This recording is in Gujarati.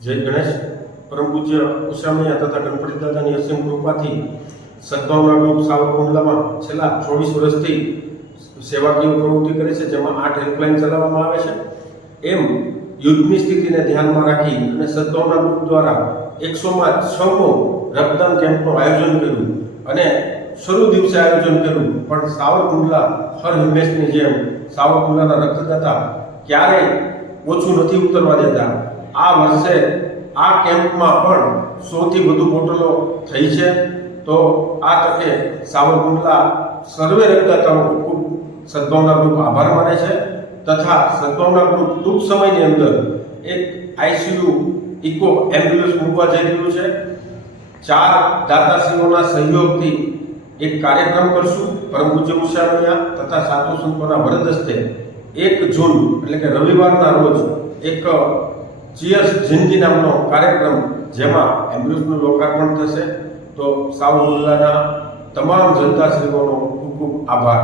જય ગણેશ. પરમ પૂજ્ય ઉષામૈયા તથા ગણપતિ દાદાની અસીમ કૃપાથી સદભાવના ગ્રુપ સાવરકુંડલામાં છેલ્લા ચોવીસ વર્ષથી સેવાકીય પ્રવૃત્તિ કરે છે, જેમાં આઠ હેલ્પલાઇન ચલાવવામાં આવે છે. એમ યુદ્ધની સ્થિતિને ધ્યાનમાં રાખી અને સદભાવના ગ્રુપ દ્વારા એકસોમાં છમો રક્તદાન કેમ્પનું આયોજન કર્યું અને શરૂ દિવસે આયોજન કર્યું. પણ સાવરકુંડલા હર હંમેશની જેમ સાવરકુંડલાના રક્તદાતા ક્યારેય ઓછું નથી ઉતરવા દેતા. આ વર્ષે આ કેમ્પમાં પણ સૌથી વધુ બોટલો થઈ છે. તો આ તકે સાવરકુંડલા સર્વે રક્તદાતાઓ ખૂબ સદભાવના ગ્રુપ આભાર માને છે તથા સદભાવના ગ્રુપ ટૂંક સમયની અંદર એક આઈસીયુ ઇકો એમ્બ્યુલન્સ મૂકવા જઈ રહ્યું છે. ચાર દાતાશ્રીઓના સહયોગથી એક કાર્યક્રમ કરશું પરમ પૂજ્ય ઉષામૈયા તથા સાધુ સંતોના વરદ હસ્તે. એક જૂન એટલે કે રવિવારના રોજ એક ચિયર્સ જિંદગી નામનો કાર્યક્રમ જેમાં એમ્બ્યુલન્સનું લોકાર્પણ થશે, તો સાવ જિલ્લાના તમામ જનતાશ્રીઓનો ખૂબ ખૂબ આભાર.